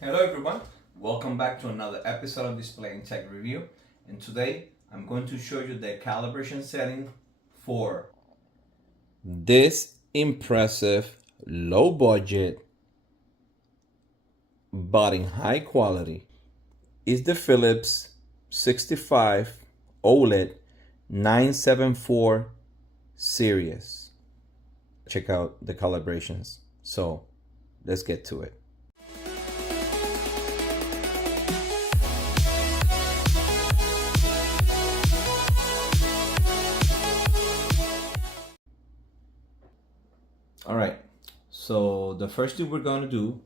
Hello everyone, welcome back to another episode of Display and Tech Review, and today I'm going to show you the calibration setting for this impressive low budget but in high quality is the Philips 65 OLED 974 series. Check out the calibrations. So let's get to it. All right, so the first thing we're going to do,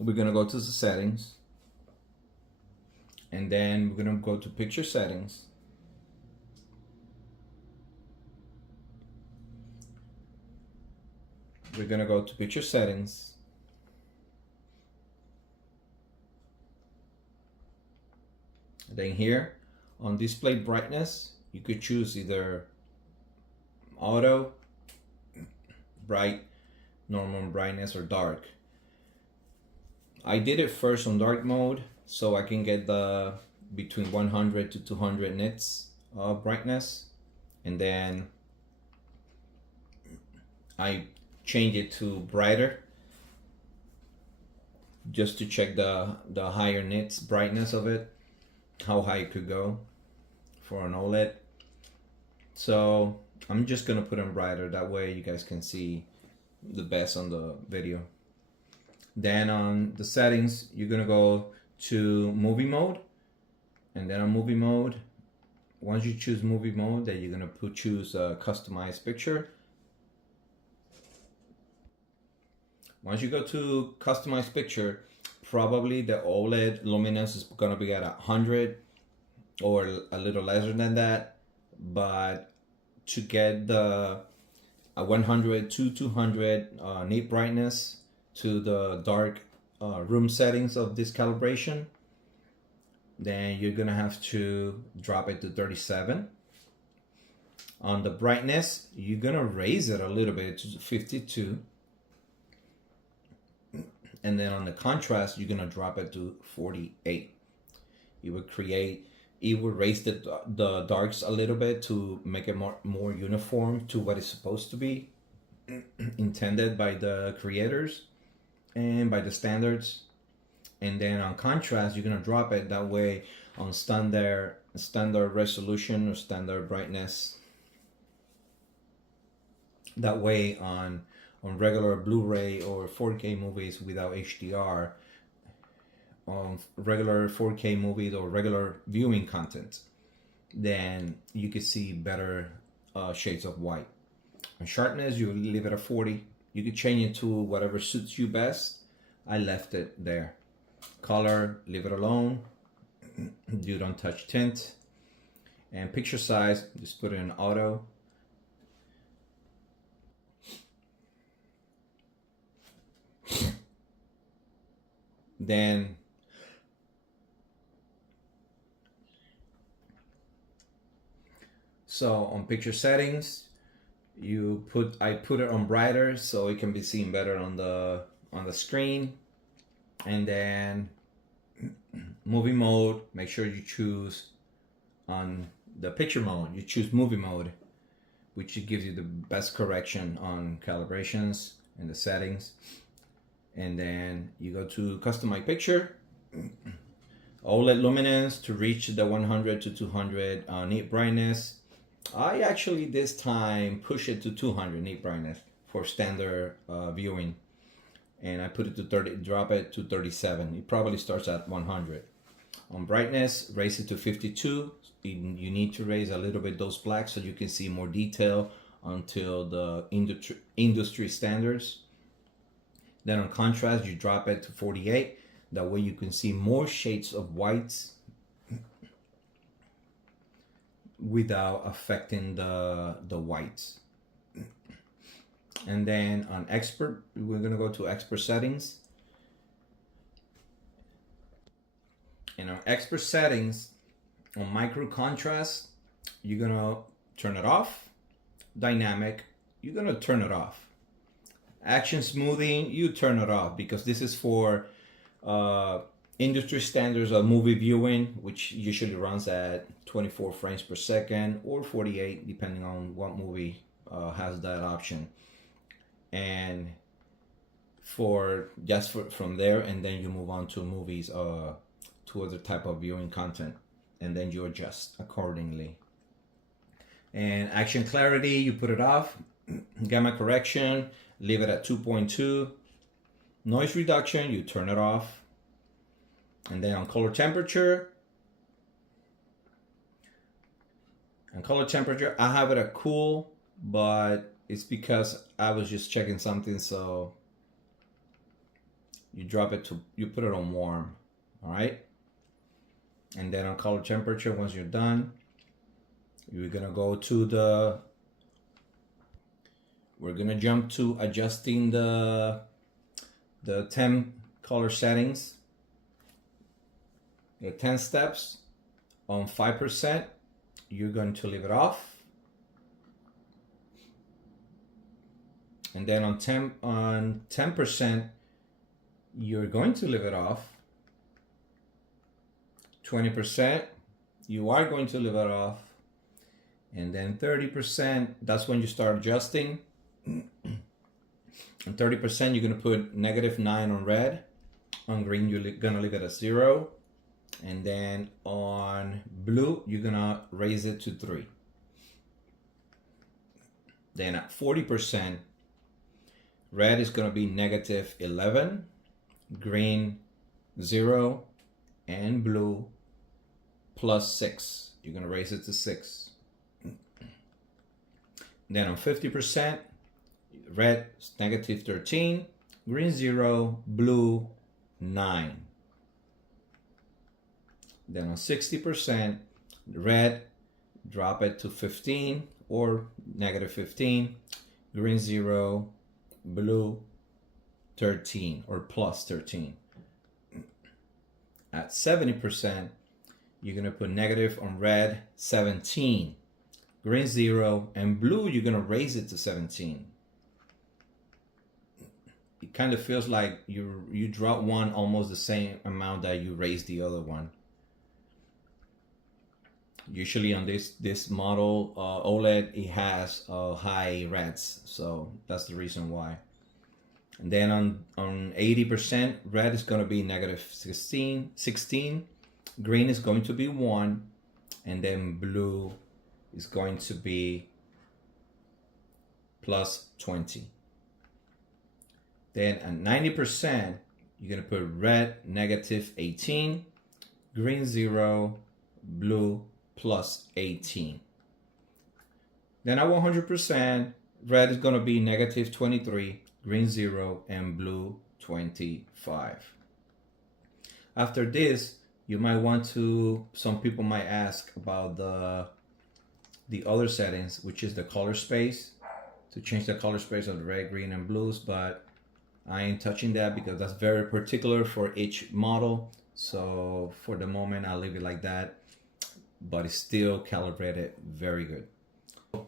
we're going to go to the settings, and then we're going to go to picture settings. We're going to go to picture settings. Then here on display brightness, you could choose either auto, bright, normal brightness, or dark. I did it first on dark mode so I can get the between 100 to 200 nits of brightness, and then I change it to brighter just to check the higher nits brightness of it, how high it could go for an OLED. So I'm just gonna put on brighter, that way you guys can see the best on the video. Then on the settings, you're gonna go to movie mode, and then on movie mode, once you choose movie mode, then you're gonna choose customize picture. Once you go to customize picture, probably the OLED luminance is gonna be at 100 or a little lesser than that, but to get the 100 to 200 nit brightness to the dark room settings of this calibration, then you're gonna have to drop it to 37. On the brightness, you're gonna raise it a little bit to 52. And then on the contrast, you're gonna drop it to 48. It would raise the darks a little bit to make it more uniform to what it's supposed to be intended by the creators and by the standards. And then on contrast, you're gonna drop it that way on standard resolution or standard brightness. That way on regular Blu-ray or 4K movies without HDR, on regular 4K movies or regular viewing content, then you can see better shades of white. On sharpness, you leave it at 40. You can change it to whatever suits you best. I left it there. Color, leave it alone. You don't touch tint. And picture size, just put it in auto. Then so on picture settings, I put it on brighter so it can be seen better on the screen. And then movie mode, make sure you choose on the picture mode, you choose movie mode, which gives you the best correction on calibrations and the settings. And then you go to customize picture, OLED luminance to reach the 100 to 200 nit brightness. I actually this time push it to 200 nit brightness for standard viewing, and I put it to 30, drop it to 37. It probably starts at 100. On brightness, raise it to 52. You need to raise a little bit those blacks so you can see more detail until the industry standards. Then on contrast, you drop it to 48. That way you can see more shades of whites without affecting the whites. And then on expert, we're gonna go to expert settings. And on expert settings, on micro contrast, you're gonna turn it off. Dynamic, you're gonna turn it off. Action smoothing, you turn it off because this is for industry standards of movie viewing, which usually runs at 24 frames per second or 48, depending on what movie has that option. And from there, and then you move on to movies, to other type of viewing content, and then you adjust accordingly. And action clarity, you put it off. Gamma correction, leave it at 2.2. Noise reduction, you turn it off. And then on color temperature, I have it at cool, but it's because I was just checking something. So you put it on warm. All right. And then on color temperature, once you're done, we're gonna jump to adjusting the temp color settings. The 10 steps. On 5%, you're going to leave it off. And then on 10%, you're going to leave it off. 20%, you are going to leave it off. And then 30%, that's when you start adjusting. And 30%, you're gonna put -9 on red. On green, you're gonna leave it at 0. And then on blue, you're gonna raise it to 3. Then at 40%, red is gonna be -11, green 0, and blue +6. You're gonna raise it to 6. Then on 50%, red is -13, green 0, blue 9. Then on 60%, red, drop it to 15 or -15, green 0, blue 13 or +13. At 70%, you're gonna put negative on red, 17, green 0, and blue, you're gonna raise it to 17. It kind of feels like you drop one almost the same amount that you raise the other one. Usually on this model OLED, it has high reds, so that's the reason why. And then on 80%, red is going to be -16, green is going to be 1, and then blue is going to be +20. Then at 90%, you're going to put red -18, green 0, blue +18. Then at 100%, red is going to be -23, green 0, and blue 25. After this, you might want to, some people might ask about the other settings, which is the color space, to change the color space of the red, green, and blues, but I ain't touching that because that's very particular for each model. So for the moment, I'll leave it like that, but it's still calibrated very good.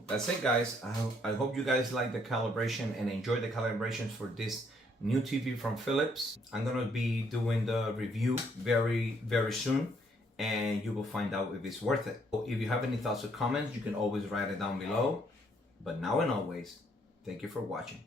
That's it, guys. I hope you guys like the calibration and enjoy the calibrations for this new TV from Philips. I'm gonna be doing the review very, very soon, and you will find out if it's worth it. If you have any thoughts or comments, you can always write it down below. But now and always, thank you for watching.